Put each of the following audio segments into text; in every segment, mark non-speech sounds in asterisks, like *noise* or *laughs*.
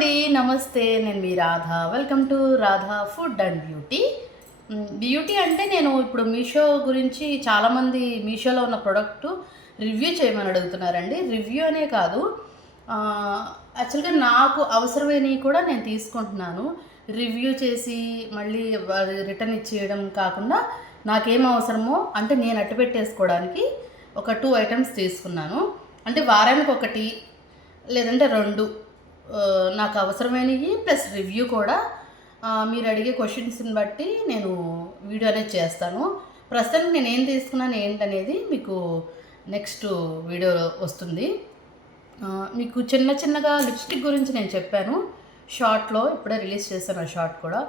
అండి నమస్తే నేను మీ Radha. Welcome to Radha food and beauty beauty అంటే నేను ఇప్పుడు మీషో గురించి చాలామంది మీషోలో ఉన్న ప్రోడక్ట్ రివ్యూ చేయమని అడుగుతున్నారండి. రివ్యూ అనే కాదు యాక్చువల్గా నాకు అవసరమైనవి కూడా నేను తీసుకుంటున్నాను. రివ్యూ చేసి మళ్ళీ రిటర్న్ ఇచ్చేయడం కాకుండా నాకేం అవసరమో అంటే నేను అట్టు పెట్టేసుకోవడానికి ఒక టూ ఐటమ్స్ తీసుకున్నాను. అంటే వారానికి ఒకటి లేదంటే రెండు. నాకు అవసరమైనవి ప్లస్ రివ్యూ కూడా. మీరు అడిగే క్వశ్చన్స్ని బట్టి నేను వీడియో అనేది చేస్తాను. ప్రస్తుతానికి నేను ఏం తీసుకున్నాను ఏంటనేది మీకు నెక్స్ట్ వీడియో వస్తుంది. మీకు చిన్న చిన్నగా లిప్స్టిక్ గురించి నేను చెప్పాను. షార్ట్లో ఇప్పుడే రిలీజ్ చేశాను ఆ షార్ట్ కూడా.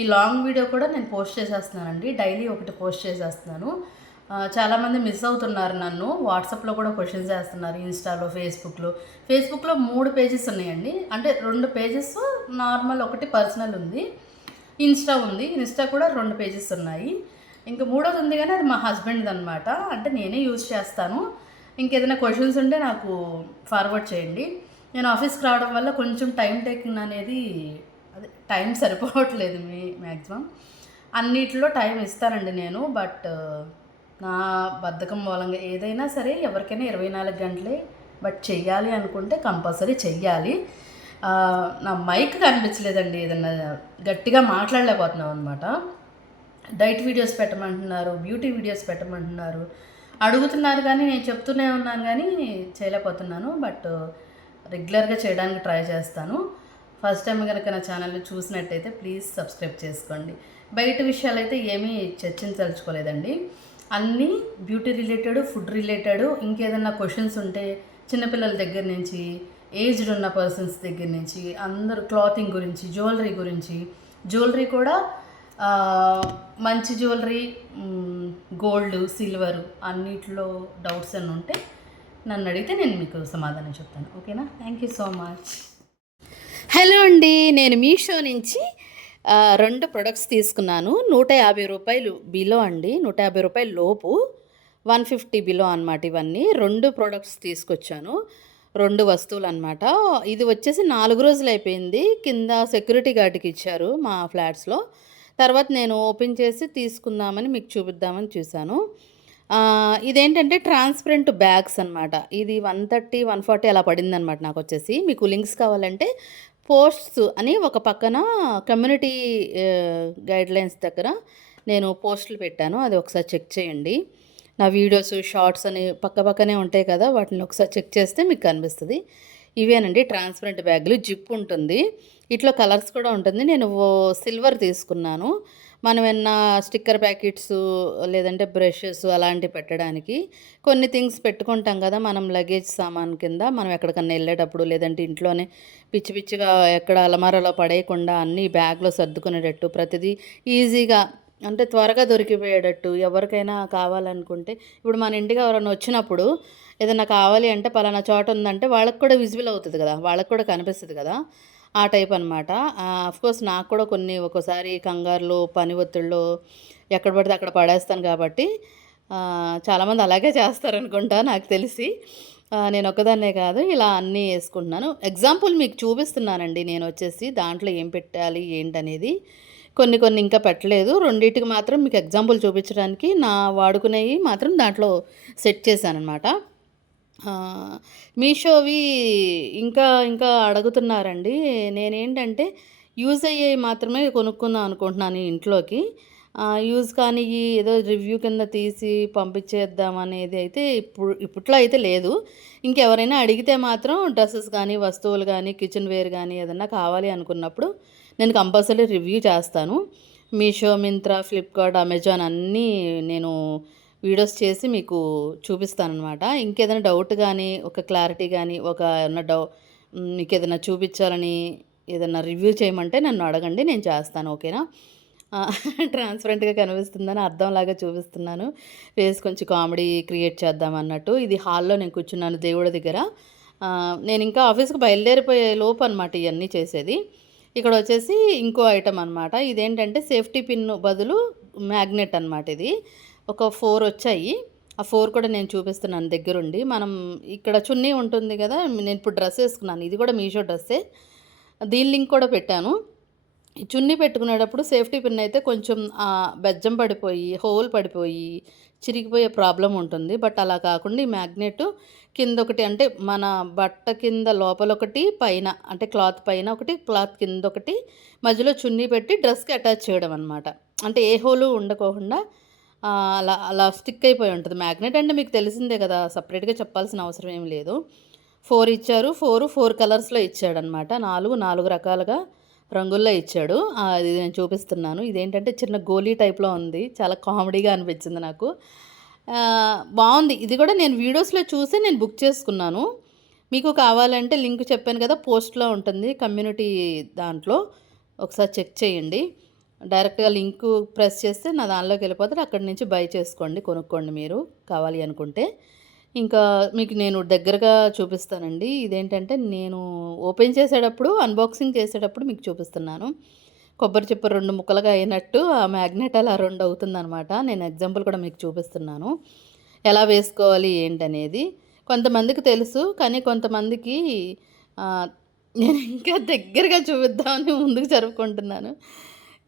ఈ లాంగ్ వీడియో కూడా నేను పోస్ట్ చేసేస్తున్నానండి. డైలీ ఒకటి పోస్ట్ చేసేస్తున్నాను. చాలామంది మిస్ అవుతున్నారు నన్ను. వాట్సాప్లో కూడా క్వశ్చన్స్ వేస్తున్నారు ఇన్స్టాలో ఫేస్బుక్లో. ఫేస్బుక్లో మూడు పేజెస్ ఉన్నాయండి. అంటే రెండు పేజెస్ నార్మల్ ఒకటి పర్సనల్ ఉంది. ఇన్స్టా ఉంది. ఇన్స్టా కూడా రెండు పేజెస్ ఉన్నాయి. ఇంకా మూడోది ఉంది కానీ అది మా హస్బెండ్ది అనమాట అంటే నేనే యూజ్ చేస్తాను. ఇంకేదైనా క్వశ్చన్స్ ఉంటే నాకు ఫార్వర్డ్ చేయండి. నేను ఆఫీస్కి రావడం వల్ల కొంచెం టైం టేకింగ్ అనేది అదే టైం సరిపోవట్లేదు మీ మ్యాక్సిమం అన్నిటిలో టైం ఇస్తానండి నేను. బట్ నా బద్ధకం మూలంగా ఏదైనా సరే ఎవరికైనా ఇరవై నాలుగు గంటలే బట్ చెయ్యాలి అనుకుంటే కంపల్సరీ చెయ్యాలి. నా మైక్ కనిపించలేదండి ఏదన్నా గట్టిగా మాట్లాడలేకపోతున్నాం అనమాట డైట్ వీడియోస్ పెట్టమంటున్నారు బ్యూటీ వీడియోస్ పెట్టమంటున్నారు. అడుగుతున్నారు కానీ నేను చెప్తూనే ఉన్నాను కానీ చేయలేకపోతున్నాను బట్ రెగ్యులర్గా చేయడానికి ట్రై చేస్తాను. ఫస్ట్ టైం కనుక నా ఛానల్ని చూసినట్టయితే ప్లీజ్ సబ్స్క్రైబ్ చేసుకోండి. బయట విషయాలు అయితే ఏమీ చర్చించదలుచుకోలేదండి. అన్నీ బ్యూటీ రిలేటెడ్ ఫుడ్ రిలేటెడ్ ఇంకేదన్నా క్వశ్చన్స్ ఉంటే చిన్నపిల్లల దగ్గర నుంచి ఏజ్డ్ ఉన్న పర్సన్స్ దగ్గర నుంచి అందరూ క్లాతింగ్ గురించి జ్యువెలరీ గురించి జ్యువెలరీ కూడా మంచి జ్యువెలరీ గోల్డ్ సిల్వర్ అన్నిట్లో డౌట్స్ అని ఉంటే నన్ను అడిగితే నేను మీకు సమాధానం చెప్తాను. ఓకేనా thank you so much hello అండి నేను మీషో నుంచి రెండు ప్రొడక్ట్స్ తీసుకున్నాను. నూట యాభై రూపాయలు బిలో అండి. నూట యాభై రూపాయల లోపు. వన్ ఫిఫ్టీ బిలో అనమాట ఇవన్నీ. రెండు ప్రొడక్ట్స్ తీసుకొచ్చాను. రెండు వస్తువులు అనమాట ఇది వచ్చేసి నాలుగు రోజులు అయిపోయింది. కింద సెక్యూరిటీ గార్డ్కి ఇచ్చారు మా ఫ్లాట్స్లో తర్వాత నేను ఓపెన్ చేసి తీసుకుందామని మీకు చూపిద్దామని చూశాను. ఇదేంటంటే ట్రాన్స్పరెంట్ బ్యాగ్స్ అనమాట ఇది వన్ థర్టీ వన్ ఫార్టీ అలా పడింది అనమాట నాకు వచ్చేసి. మీకు లింక్స్ కావాలంటే పోస్ట్స్ అని ఒక పక్కన కమ్యూనిటీ గైడ్లైన్స్ దగ్గర నేను పోస్టులు పెట్టాను. అది ఒకసారి చెక్ చేయండి. నా వీడియోస్ షార్ట్స్ అని పక్క పక్కనే ఉంటాయి కదా వాటిని ఒకసారి చెక్ చేస్తే మీకు కనిపిస్తుంది. ఇవేనండి ట్రాన్స్పరెంట్ బ్యాగులు జిప్ ఉంటుంది. ఇట్లా కలర్స్ కూడా ఉంటుంది. నేను ఓ- సిల్వర్ తీసుకున్నాను. మనం ఏమన్నా స్టిక్కర్ ప్యాకెట్స్ లేదంటే బ్రషెస్ అలాంటివి పెట్టడానికి కొన్ని థింగ్స్ పెట్టుకుంటాం కదా మనం లగేజ్ సామాన్ కింద. మనం ఎక్కడికన్నా వెళ్ళేటప్పుడు లేదంటే ఇంట్లోనే పిచ్చి పిచ్చిగా ఎక్కడ అలమారాలో పడేయకుండా అన్నీ బ్యాగ్లో సర్దుకునేటట్టు ప్రతిదీ ఈజీగా అంటే త్వరగా దొరికిపోయేటట్టు ఎవరికైనా కావాలనుకుంటే. ఇప్పుడు మన ఇంటికి ఎవరైనా వచ్చినప్పుడు ఏదైనా కావాలి అంటే పలానా చోట ఉందంటే వాళ్ళకి కూడా విజిబుల్ అవుతుంది కదా వాళ్ళకి కూడా కనిపిస్తుంది కదా. ఆ టైప్ అనమాట కోర్స్ నాకు కూడా కొన్ని ఒక్కోసారి కంగారులో పని ఒత్తిడిలో ఎక్కడ పడితే అక్కడ పడేస్తాను కాబట్టి చాలామంది అలాగే చేస్తారనుకుంటా నాకు తెలిసి. నేను ఒకదాన్నే కాదు ఇలా అన్నీ వేసుకుంటున్నాను. ఎగ్జాంపుల్ మీకు చూపిస్తున్నానండి. నేను వచ్చేసి దాంట్లో ఏం పెట్టాలి ఏంటనేది. కొన్ని కొన్ని ఇంకా పెట్టలేదు. రెండింటికి మాత్రం మీకు ఎగ్జాంపుల్ చూపించడానికి నా వాడుకునేవి మాత్రం దాంట్లో సెట్ చేశానమాట మీషోవి ఇంకా ఇంకా అడుగుతున్నారండి. నేనేంటంటే యూజ్ అయ్యేవి మాత్రమే కొనుక్కుందాం అనుకుంటున్నాను ఇంట్లోకి. యూజ్ కానీ ఏదో రివ్యూ కింద తీసి పంపించేద్దాం అనేది అయితే ఇప్పుడు ఇప్పట్లో అయితే లేదు. ఇంకెవరైనా అడిగితే మాత్రం డ్రెస్సెస్ కానీ వస్తువులు కానీ కిచెన్ వేర్ కానీ ఏదన్నా కావాలి అనుకున్నప్పుడు నేను కంపల్సరీ రివ్యూ చేస్తాను. మీషో మింత్రా ఫ్లిప్కార్ట్ అమెజాన్ అన్నీ నేను వీడియోస్ చేసి మీకు చూపిస్తానమాట ఇంకేదైనా డౌట్ కానీ ఒక క్లారిటీ కానీ ఒక ఏమన్నా డౌ మీకు ఏదైనా చూపించాలని ఏదైనా రివ్యూ చేయమంటే నన్ను అడగండి నేను చేస్తాను ఓకేనా? *laughs* ట్రాన్స్పరెంట్గా కనిపిస్తుందని అర్థంలాగా చూపిస్తున్నాను. ఫేస్ కొంచెం కామెడీ క్రియేట్ చేద్దాం అన్నట్టు. ఇది హాల్లో నేను కూర్చున్నాను దేవుడి దగ్గర. నేను ఇంకా ఆఫీస్కి బయలుదేరిపోయే లోపు అనమాట ఇవన్నీ చేసేది. ఇక్కడ వచ్చేసి ఇంకో ఐటమ్ అనమాట ఇదేంటంటే సేఫ్టీ పిన్ బదులు మ్యాగ్నెట్ అనమాట ఇది. ఒక ఫోర్ వచ్చాయి. ఆ ఫోర్ కూడా నేను చూపిస్తున్నాను దగ్గరుండి. మనం ఇక్కడ చున్నీ ఉంటుంది కదా నేను ఇప్పుడు డ్రెస్ వేసుకున్నాను. ఇది కూడా మీషో డ్రెస్సే. దీని లింక్ కూడా పెట్టాను. చున్నీ పెట్టుకునేటప్పుడు సేఫ్టీ పిన్ అయితే కొంచెం బెజ్జం పడిపోయి హోల్ పడిపోయి చిరిగిపోయే ప్రాబ్లం ఉంటుంది. బట్ అలా కాకుండా ఈ మ్యాగ్నెట్ కింద ఒకటి అంటే మన బట్ట కింద లోపల ఒకటి పైన అంటే క్లాత్ పైన ఒకటి క్లాత్ కింద ఒకటి మధ్యలో చున్నీ పెట్టి డ్రెస్కి అటాచ్ చేయడం అనమాట అంటే ఏ హోలు ఉండకోకుండా అలా అలా స్టిక్ అయిపోయి ఉంటుంది. మ్యాగ్నెట్ అంటే మీకు తెలిసిందే కదా సపరేట్గా చెప్పాల్సిన అవసరం ఏం లేదు. ఫోర్ ఇచ్చారు ఫోర్ ఫోర్ కలర్స్లో ఇచ్చాడనమాట నాలుగు నాలుగు రకాలుగా రంగుల్లో ఇచ్చాడు. అది నేను చూపిస్తున్నాను. ఇదేంటంటే చిన్న గోలీ టైప్లో ఉంది. చాలా కామెడీగా అనిపించింది నాకు. బాగుంది. ఇది కూడా నేను వీడియోస్లో చూసి నేను బుక్ చేసుకున్నాను. మీకు కావాలంటే లింక్ చెప్పాను కదా పోస్ట్లో ఉంటుంది. కమ్యూనిటీ దాంట్లో. ఒకసారి చెక్ చేయండి. డైరెక్ట్గా లింక్ ప్రెస్ చేస్తే నా దానిలోకి వెళ్ళిపోతే అక్కడి నుంచి బై చేసుకోండి కొనుక్కోండి మీరు కావాలి అనుకుంటే. ఇంకా మీకు నేను దగ్గరగా చూపిస్తానండి. ఇదేంటంటే నేను ఓపెన్ చేసేటప్పుడు అన్బాక్సింగ్ చేసేటప్పుడు మీకు చూపిస్తున్నాను. కొబ్బరి చిప్ప రెండు ముక్కలుగా అయినట్టు ఆ మ్యాగ్నెట్ అలా రెండు అవుతుందన్నమాట. నేను ఎగ్జాంపుల్ కూడా మీకు చూపిస్తున్నాను. ఎలా వేసుకోవాలి ఏంటనేది. కొంతమందికి తెలుసు కానీ కొంతమందికి నేను ఇంకా దగ్గరగా చూపిద్దామని ముందుకు జరుపుకుంటున్నాను.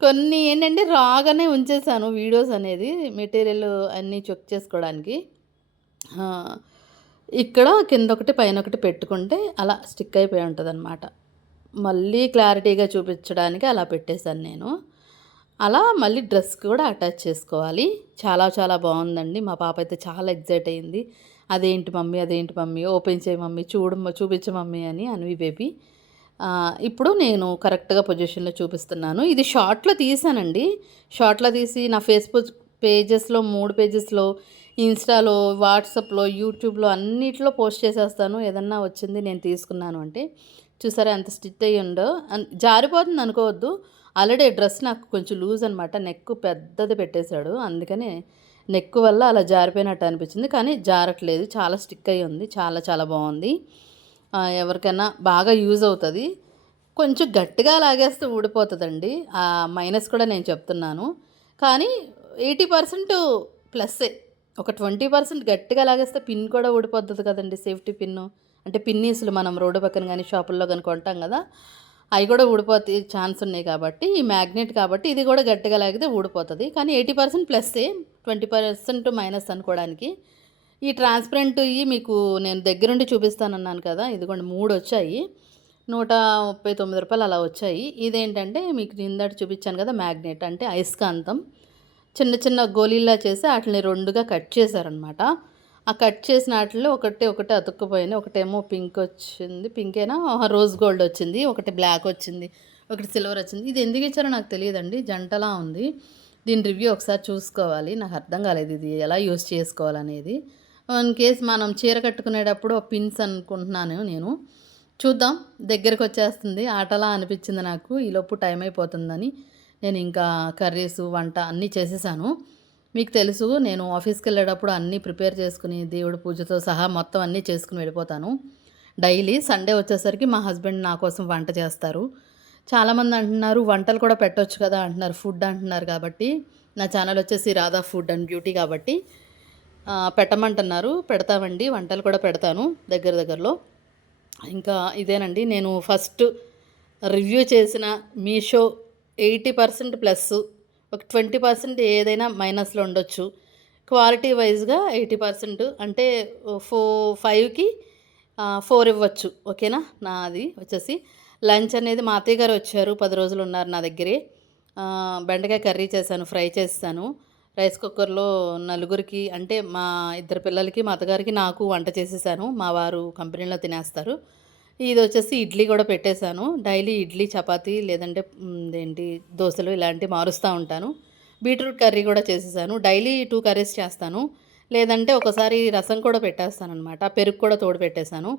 కొన్ని ఏంటంటే రాగానే ఉంచేసాను వీడియోస్ అనేది మెటీరియల్ అన్నీ చెక్ చేసుకోవడానికి. ఇక్కడ కింద ఒకటి పైన ఒకటి పెట్టుకుంటే అలా స్టిక్ అయిపోయి ఉంటుంది అనమాట మళ్ళీ క్లారిటీగా చూపించడానికి అలా పెట్టేశాను నేను. అలా మళ్ళీ డ్రెస్ కూడా అటాచ్ చేసుకోవాలి. చాలా చాలా బాగుందండి. మా పాప అయితే చాలా ఎగ్జైట్ అయింది. అదేంటి మమ్మీ అదేంటి మమ్మీ ఓపెన్ చేయి మమ్మీ చూడు చూపించు మమ్మీ అని అన్వి బేబీ. ఇప్పుడు నేను కరెక్ట్గా పొజిషన్లో చూపిస్తున్నాను. ఇది షార్ట్లో తీసానండి. షార్ట్లో తీసి నా ఫేస్బుక్ పేజెస్లో మూడు పేజెస్లో ఇన్స్టాలో వాట్సాప్లో యూట్యూబ్లో అన్నిట్లో పోస్ట్ చేసేస్తాను. ఏదన్నా వచ్చింది నేను తీసుకున్నాను అంటే. చూసారా ఎంత స్టిచ్ అయ్యి ఉండో జారిపోతుంది అనుకోవద్దు. ఆల్రెడీ డ్రెస్ నాకు కొంచెం లూజ్ అనమాట నెక్ పెద్దది పెట్టేశాడు. అందుకని నెక్ వల్ల అలా జారిపోయినట్టు అనిపించింది. కానీ జారట్లేదు. చాలా స్టిక్ అయ్యి ఉంది. చాలా చాలా బాగుంది. ఎవరికైనా బాగా యూజ్ అవుతుంది. కొంచెం గట్టిగా లాగేస్తే ఊడిపోతుందండి. ఆ మైనస్ కూడా నేను చెప్తున్నాను. కానీ ఎయిటీ పర్సెంట్ ప్లస్సే. ఒక ట్వంటీ పర్సెంట్ గట్టిగా లాగేస్తే పిన్ కూడా ఊడిపోతుంది కదండి సేఫ్టీ పిన్ను. అంటే పిన్నీసులు మనం రోడ్డు పక్కన కానీ షాపుల్లో కానీ కొంటాం కదా అవి కూడా ఊడిపోతే ఛాన్స్ ఉన్నాయి కాబట్టి ఈ మ్యాగ్నెట్ కాబట్టి ఇది కూడా గట్టిగా లాగితే ఊడిపోతుంది. కానీ ఎయిటీ పర్సెంట్ ప్లస్సే ట్వంటీ పర్సెంట్ మైనస్ అనుకోవడానికి. ఈ ట్రాన్స్పరెంట్ ఇవి మీకు నేను దగ్గరుండి చూపిస్తానన్నాను కదా ఇదిగోండి మూడు వచ్చాయి నూట ముప్పై తొమ్మిది రూపాయలు అలా వచ్చాయి. ఇదేంటంటే మీకు నిందాటి చూపించాను కదా మ్యాగ్నెట్ అంటే అయస్కాంతం. చిన్న చిన్న గోళీలా చేసి వాటిని రెండుగా కట్ చేశారనమాట ఆ కట్ చేసిన వాటిలో ఒకటి ఒకటి అతుక్కుపోయింది ఒకటేమో పింక్ వచ్చింది. పింకేనా రోజ్ గోల్డ్ వచ్చింది ఒకటి బ్లాక్ వచ్చింది ఒకటి సిల్వర్ వచ్చింది. ఇది ఎందుకు ఇచ్చారో నాకు తెలియదండి జంటలా ఉంది. దీని రివ్యూ ఒకసారి చూసుకోవాలి నాకు అర్థం కాలేదు ఇది ఎలా యూస్ చేసుకోవాలనేది. ఇన్ కేస్ మనం చీర కట్టుకునేటప్పుడు పిన్స్ అనుకుంటున్నాను నేను. చూద్దాం దగ్గరకు వచ్చేస్తుంది. ఆటలా అనిపించింది నాకు. ఈలోపు టైం అయిపోతుందని నేను ఇంకా కర్రీస్ వంట అన్నీ చేసేసాను. మీకు తెలుసు నేను ఆఫీస్కి వెళ్ళేటప్పుడు అన్నీ ప్రిపేర్ చేసుకుని దేవుడి పూజతో సహా మొత్తం అన్నీ చేసుకుని వెళ్ళిపోతాను. డైలీ సండే వచ్చేసరికి మా హస్బెండ్ నా కోసం వంట చేస్తారు. చాలామంది అంటున్నారు వంటలు కూడా పెట్టవచ్చు కదా అంటున్నారు ఫుడ్ అంటున్నారు కాబట్టి. నా ఛానల్ వచ్చేసి రాధా ఫుడ్ అండ్ బ్యూటీ కాబట్టి. పెట్టమంటున్నారు. పెడతామండి. వంటలు కూడా పెడతాను దగ్గర దగ్గరలో. ఇంకా ఇదేనండి. నేను ఫస్ట్ రివ్యూ చేసిన మీషో ఎయిటీ పర్సెంట్ ప్లస్ ఒక ట్వంటీ పర్సెంట్ ఏదైనా మైనస్లో ఉండొచ్చు. క్వాలిటీ వైజ్గా ఎయిటీ పర్సెంట్ అంటే ఫో ఫైవ్కి ఫోర్ ఇవ్వచ్చు. ఓకేనా? నాది వచ్చేసి. లంచ్ అనేది మా అత్తయ్య గారు వచ్చారు. పది రోజులు ఉన్నారు నా దగ్గరే. బెండకాయ కర్రీ చేశాను ఫ్రై చేశాను రైస్ కుక్కర్లో నలుగురికి అంటే మా ఇద్దరు పిల్లలకి మా అత్తగారికి నాకు వంట చేసేసాను. మా వారు కంపెనీలో తినేస్తారు. ఇది వచ్చేసి ఇడ్లీ కూడా పెట్టేశాను. డైలీ ఇడ్లీ చపాతీ లేదంటే ఏంటి దోశలు ఇలాంటివి మారుస్తూ ఉంటాను. బీట్రూట్ కర్రీ కూడా చేసేసాను. డైలీ టూ కర్రీస్ చేస్తాను. లేదంటే ఒకసారి రసం కూడా పెట్టేస్తాను అనమాట పెరుగు కూడా తోడు పెట్టేశాను.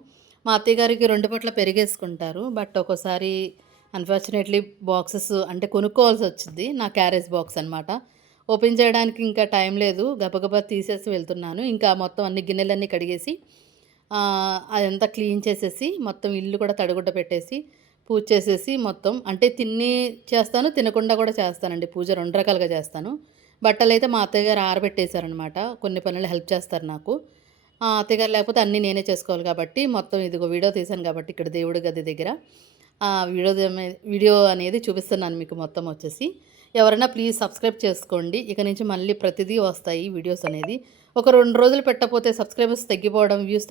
మా అత్తయ్య గారికి రెండు పట్ల పెరిగేసుకుంటారు. బట్ ఒకసారి అన్ఫార్చునేట్లీ బాక్సెస్ అంటే కొనుక్కోవాల్సి వచ్చింది. నా క్యారేజ్ బాక్స్ అనమాట ఓపెన్ చేయడానికి ఇంకా టైం లేదు. గబగబా తీసేసి వెళ్తున్నాను. ఇంకా మొత్తం అన్ని గిన్నెలన్నీ కడిగేసి అదంతా క్లీన్ చేసేసి మొత్తం ఇల్లు కూడా తడిగుడ్డ పెట్టేసి పూజ చేసేసి మొత్తం అంటే తిని చేస్తాను తినకుండా కూడా చేస్తానండి. పూజ రెండు రకాలుగా చేస్తాను. బట్టలు అయితే మా అత్తయ్య గారు ఆరబెట్టేశారనమాట కొన్ని పనులు హెల్ప్ చేస్తారు నాకు. ఆ అత్తయ్య గారు లేకపోతే అన్నీ నేనే చేసుకోవాలి కాబట్టి మొత్తం ఇదిగో వీడియో తీశాను కాబట్టి ఇక్కడ దేవుడి గది దగ్గర. ఆ వీడియో వీడియో అనేది చూపిస్తున్నాను మీకు మొత్తం వచ్చేసి. ఎవరైనా ప్లీజ్ సబ్స్క్రైబ్ చేసుకోండి. ఇక నుంచి మళ్ళీ ప్రతిదీ వస్తాయి వీడియోస్ అనేది. ఒక రెండు రోజులు పెట్టకపోతే సబ్స్క్రైబర్స్ తగ్గిపోవడం వ్యూస్ తగ్గి